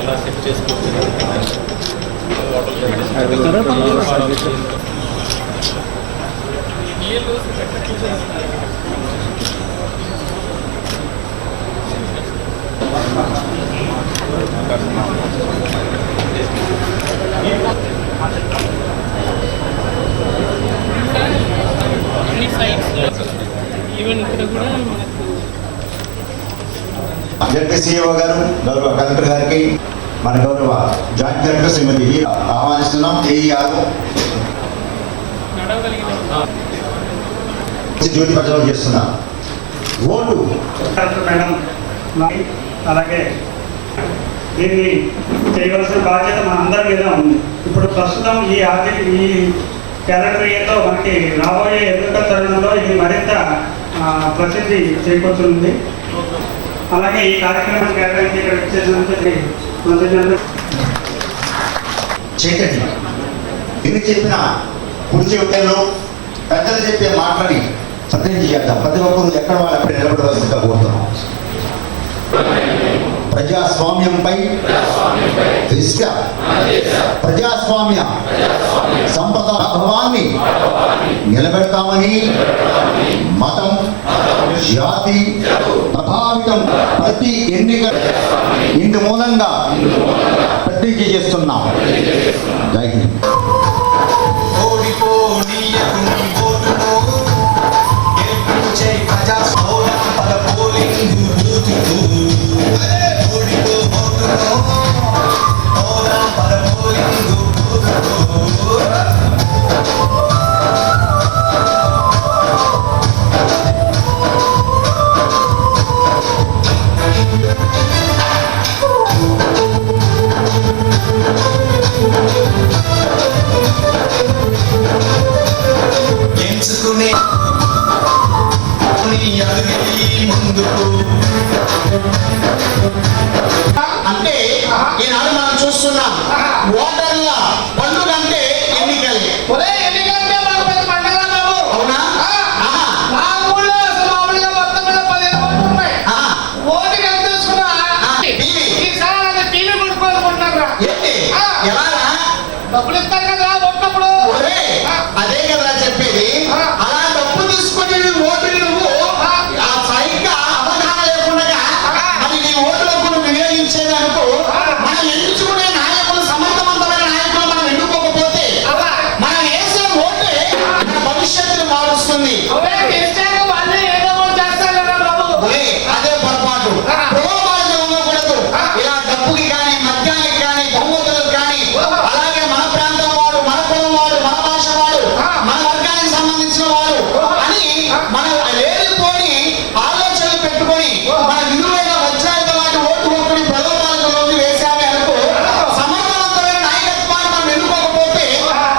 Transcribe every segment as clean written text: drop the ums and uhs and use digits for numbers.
ఎలా సెట్ చేసుకోవచ్చు. ఈవెన్ ఇక్కడ కూడా జెడ్పీసీఓ గారు, గౌరవ కలెక్టర్ గారికి, మన గౌరవ జాయింట్ కలెక్టర్ శ్రీమతి ఆహ్వానిస్తున్నాం. జ్యోతి ప్రజలు చేస్తున్నాం. ఓటు మేడం, అలాగే దీన్ని చేయవలసిన బాధ్యత మన అందరి మీద ఉంది. ఇప్పుడు ప్రస్తుతం ఈ క్యాలెండర్ ఇయర్లో మనకి రాబోయే ఎన్నికల తరుణంలో ఇది మరింత ప్రసిద్ధి చేకూరుతుంది. అలాగే ఈ కార్యక్రమం కేటాయించి ఇక్కడ ఇచ్చేసినందుకు చైతన్యం ఎన్ని చెప్పినా కుడి చెవిలో పెద్దలు చెప్పే మాటని సత్యం చేద్దాం. ప్రతి ఒక్కరు ఎక్కడ వాళ్ళు అక్కడ నిలబడవలసిందిగా కోరుతున్నాం. ప్రజాస్వామ్యంపై ప్రజాస్వామ్య సంపద భావాన్ని నిలబెడతామని మతం, జాతి ప్రభావితం ప్రతి ఎన్నిక ఇందు మూలంగా ప్రతిజ్ఞ చేస్తున్నాం. జై హింద్. అంటే ఈనాడు మనం చూస్తున్నాం ఓటర్ల పండుగ అంటే ఎన్నికలే. ఎన్నికలంటే మాకు పెద్ద పండుగ బాబు. అవునా? మా ఊళ్ళో మామూలుగా మొత్తం మీద 15 ఓట్లు ఉన్నాయి. ఓటుకి ఎంత తీసుకున్నా ఈసారి టీవీ కొనుక్కోవాలనుకుంటున్నారా? ఎలాగా? డబ్బులు ఇస్తారు కదా ఓట్లప్పుడు. అదే కదా చెప్పేది. అలా డబ్బు తీసుకొని ఓటు నువ్వు సైడ్గా అవగాహన లేకుండా మరి నీ ఓట్లకు నువ్వు వినియోగించేదనుకో, మనం ఎంచుకునే నాయకులు సమర్థవంతమైన నాయకులు మనం ఎన్నుకోకపోతే మనం వేసే ఓటే మన భవిష్యత్తును మారుస్తుంది. అదే పొరపాటు. ప్రలోభాలు ఇవ్వకూడదు. ఇలా డబ్బుకి కానీ, మద్యానికి కానీ, బహుమతులకు కానీ, అలాగే మన ప్రాంతం వాడు, మన కులం వాడు, మన భాష వాడు, మన వర్గానికి సంబంధించిన వాడు అని మనం లేనిపోని ఆలోచనలు పెట్టుకొని మన విలువైన వజ్రాయుధ లాంటి ఓటు ఒక్కడి ప్రలోభాలకు వేసామే అనుకో, సమర్థవంతమైన నాయకత్వాన్ని మనం ఎన్నుకోకపోతే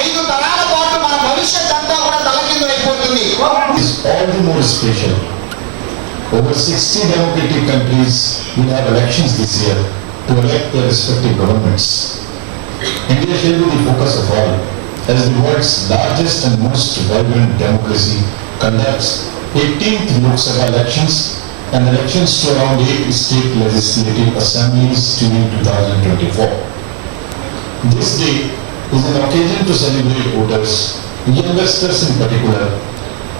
5 తరాల పాటు మన భవిష్యత్ అంతా కూడా తలకిందులైపోతుంది. All the more special. Over 60 democratic countries will have elections this year to elect their respective governments. India shall be the focus of all, as the world's largest and most vibrant democracy conducts 18th Lok Sabha elections and elections to around 8 state legislative assemblies during 2024. This day is an occasion to celebrate voters, youngsters in particular,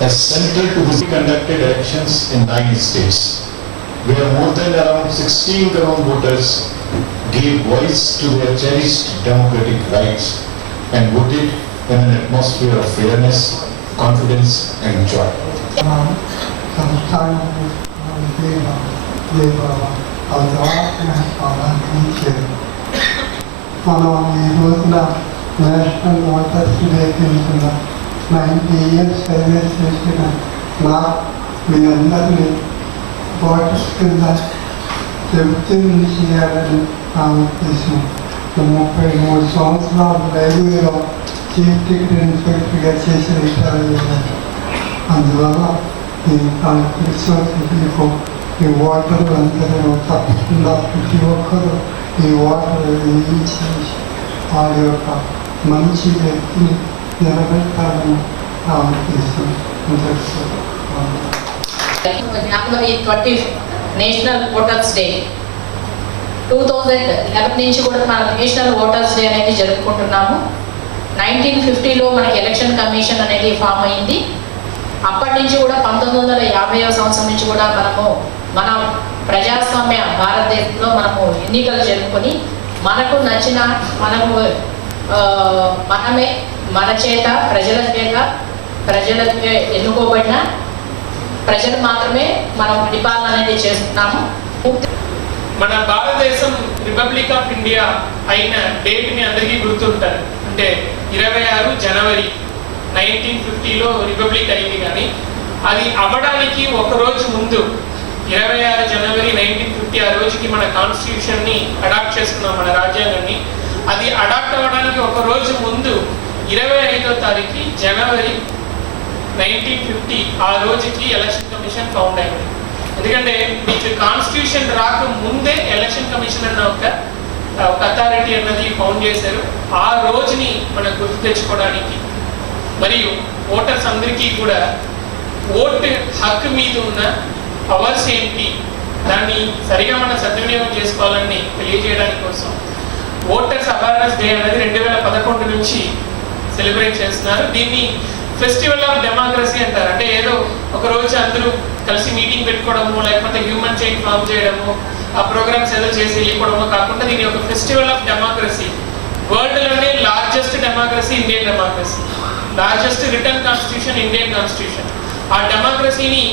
as central to the conducted elections in 9 states, where more than around 16 crore voters gave voice to their cherished democratic rights and voted in an atmosphere of fairness, confidence and joy. National voters day కింద 90 years service చేసిన మీ అందరినీ voters కింద చెప్తుంది చేయాలని నా ఉద్దేశం. 33 సంవత్సరాలు రైల్వేలో చీఫ్ టికెట్ ఇన్స్పెక్టర్గా చేసి రిటైర్ అయ్యారు. అందువల్ల ఈ మీకు ఈ ఓటర్లు అందరూ తప్పకుండా ప్రతి ఒక్కరూ ఈ ఓటర్ వేయించేసి వారి యొక్క మంచి వ్యక్తిని నిలబెట్టాలని జనవరి 20 నేషనల్ ఓటర్స్ డే 2011 నుంచి కూడా మన నేషనల్ ఓటర్స్ డే అనేది జరుపుకుంటున్నాము. 1950లో మనకి ఎలక్షన్ కమిషన్ అనేది ఫామ్ అయింది. అప్పటి నుంచి కూడా 1950వ సంవత్సరం నుంచి కూడా మన ప్రజాస్వామ్య భారతదేశంలో మనము ఎన్నికలు జరుపుకొని మనకు నచ్చిన మనమే మన చేత ప్రజలకే ఎన్నుకోబడిన ప్రజలు మాత్రమే మనం పరిపాలన అనేది చేస్తున్నాము. మన భారతదేశం రిపబ్లిక్ ఆఫ్ ఇండియా అయిన డేట్ని అందరికీ గుర్తుంటారు. అంటే 26 జనవరి 1950లో రిపబ్లిక్ అయింది. కానీ అది అవ్వడానికి ఒక రోజు ముందు 26 జనవరి 1950 ఆ రోజుకి మన కాన్స్టిట్యూషన్ని అడాప్ట్ చేసుకున్నాం, మన రాజ్యాంగాన్ని. అది అడాప్ట్ అవ్వడానికి ఒక రోజు ముందు 25వ తారీఖు జనవరి 1950 ఆ రోజుకి ఎలక్షన్ కమిషన్ ఫౌండ్ అయింది. ఎందుకంటే మీకు కాన్స్టిట్యూషన్ రాక ముందే ఎలక్షన్ కమిషన్ అన్న ఒక అథారిటీ అన్నది ఫౌండ్ చేశారు. ఆ రోజుని మనం గుర్తు తెచ్చుకోవడానికి మరియు ఓటర్స్ అందరికీ కూడా ఓటు హక్కు మీద ఉన్న పవర్స్ ఏంటి, దాన్ని సరిగా మనం సద్వినియోగం చేసుకోవాలని తెలియజేయడానికి కోసం ఓటర్స్ అవేర్నెస్ డే అనేది 2011 నుంచి సెలబ్రేట్ చేస్తున్నారు. దీన్ని ఫెస్టివల్ ఆఫ్ డెమోక్రసీ అంటారు. అంటే ఏదో ఒక రోజు అందరూ కలిసి మీటింగ్ పెట్టుకోవడము, లేకపోతే హ్యూమన్ చైన్ ఫామ్ చేయడము, ఆ ప్రోగ్రామ్స్ ఏదో చేసి వెళ్ళిపోవడము కాకుండా దీని ఒక ఫెస్టివల్ ఆఫ్ డెమోక్రసీ. వరల్డ్లోనే largest democracy Indian democracy, largest written constitution Indian constitution. ఆ డెమోక్రసీని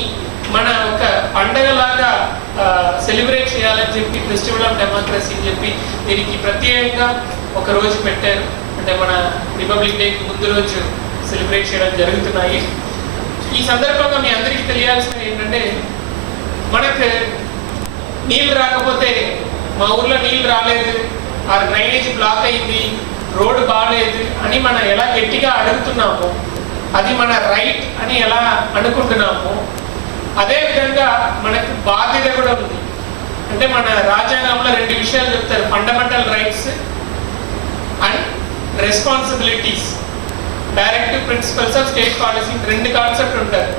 మన ఒక పండగలాగా సెలబ్రేట్ చేయాలని చెప్పి ఫెస్టివల్ ఆఫ్ డెమోక్రసీ అని చెప్పి దీనికి ప్రత్యేకంగా ఒక రోజు పెట్టారు. అంటే మన రిపబ్లిక్ డేకి ముందు రోజు సెలబ్రేట్ చేయడం జరుగుతున్నాయి. ఈ సందర్భంగా మీ అందరికీ తెలియాల్సినది ఏంటంటే, మనకు నీళ్ళు రాకపోతే, మా ఊర్లో నీళ్ళు రాలేదు, ఆ డ్రైనేజ్ బ్లాక్ అయింది, రోడ్డు బాగాలేదు అని మనం ఎలా గట్టిగా అడుగుతున్నామో, అది మన రైట్ అని ఎలా అనుకుంటున్నామో, అదేవిధంగా మనకు బాధ్యత కూడా ఉంది. అంటే మన రాజ్యాంగంలో 2 విషయాలు చెప్తారు, fundamental rights and responsibilities. Directive principles of state policy 2 concept ఉంటారు.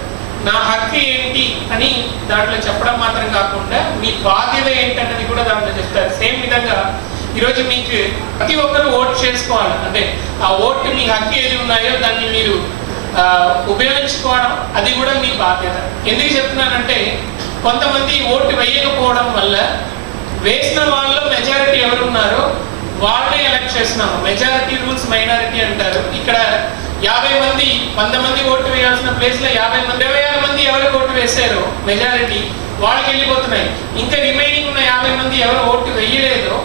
నా హక్కు ఏంటి అని దాంట్లో చెప్పడం మాత్రం కాకుండా మీ బాధ్యత ఏంటన్నది కూడా దాంట్లో చెప్తారు. సేమ్ విధంగా ఈరోజు మీకు ప్రతి ఒక్కరు ఓటు చేసుకోవాలి. అంటే ఆ ఓటు మీ హక్కు ఏది ఉన్నాయో దాన్ని మీరు ఉపయోగించుకోవడం అది కూడా మీ బాధ్యత. ఎందుకు చెప్తున్నానంటే, కొంతమంది ఓటు వేయకపోవడం వల్ల వేసిన వాళ్ళలో మెజారిటీ ఎవరు ఉన్నారో వాళ్ళే ఎలక్ట్ చేస్తున్నాము. మెజారిటీ రూల్స్ మైనారిటీ అంటారు. ఇక్కడ 50 మంది 100 మంది ఓటు వేయాల్సిన ప్లేస్లో 50 మంది 26 మంది ఎవరికి ఓటు వేసారో మెజారిటీ వాళ్ళకి వెళ్ళిపోతున్నాయి. ఇంకా రిమైనింగ్ ఉన్న 50 మంది ఎవరు ఓటు వేయలేదో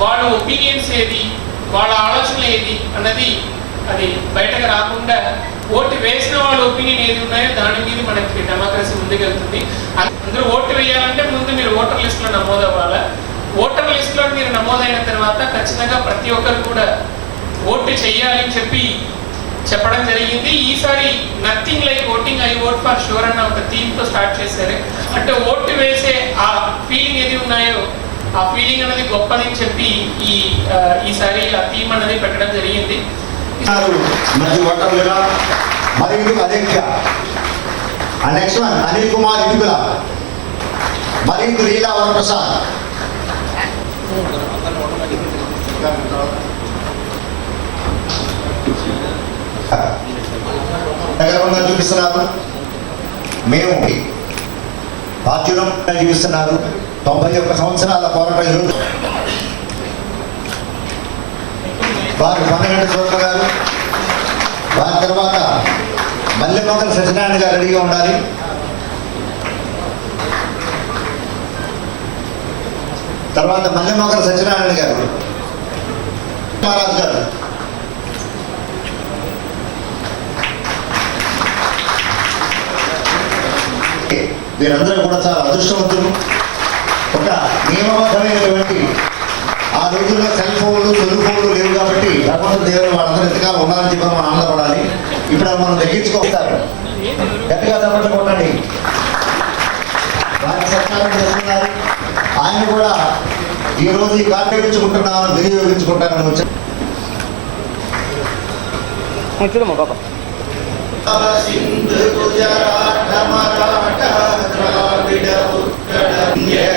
వాళ్ళ ఒపీనియన్స్ ఏది, వాళ్ళ ఆలోచనలు ఏది అన్నది అది బయటకు రాకుండా ఓటు వేసిన వాళ్ళ ఒపీనియన్ ఏది ఉన్నాయో దాని మీద మనకి డెమోక్రసీ ముందుకెళ్తుంది. అందరూ ఓటు వేయాలంటే ముందు మీరు ఓటర్ లిస్టులో నమోదు అవ్వాలి. ఓటర్ లిస్టులో మీరు నమోదైన తర్వాత ఖచ్చితంగా ప్రతి ఒక్కరు కూడా ఓటు చెయ్యాలని చెప్పడం జరిగింది. ఈసారి nothing like voting, I vote for sure అన్న ఒక థీమ్తో స్టార్ట్ చేశారు. అంటే ఓటు వేసే ఆ ఫీలింగ్ ఏది ఉన్నాయో ఆ ఫీలింగ్ అనేది గొప్పదని చెప్పి ఈసారి ఆ థీమ్ అనేది పెట్టడం జరిగింది. మంచి ఓటర్లుగా మరియు అధ్యక్ష నెక్స్ట్ వన్ అనిల్ కుమార్ ఇటుకుల మరియు లీలా వరప్రసాద్. నగరంగా చూపిస్తున్నారు. మేము బాధ్యులం చూపిస్తున్నారు. 91 సంవత్సరాల పోరాటం ఈరోజు వారు పన్నగంట చోట్ల గారు, వారి తర్వాత మల్లెమొగల సత్యనారాయణ గారు రెడీగా ఉండాలి. తర్వాత మల్లెమొగల సత్యనారాయణ గారు, మహారాజ్ గారు, వీరందరూ కూడా చాలా అదృష్టవంతులు. ఒక నియమబద్ధమైనటువంటి ఆ రోజుల్లో సెల్ ఫోన్లు సెల్ ఫోన్లు లేవు కాబట్టి భగవంతుడు దేవుడు వాళ్ళందరూ ఎంతకాలం ఉన్నారని చెప్పి మనం ఆనందపడాలి. ఇప్పుడు మనం తగ్గించుకోస్తారు. గట్టిగా తప్పట్లు కొట్టండి. వారికి సత్కారం చేస్తున్నారు. ఆయన కూడా ఈరోజు ఈ కార్డు వినియోగించుకుంటానని వచ్చారు. చూడమ్మా పాప. సింధు గుజరాట మరాఠ ద్రావిడ ఉత్కళ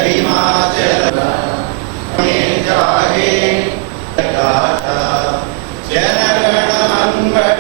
హిమాచల జాహే గాథ జనగణ మంగళ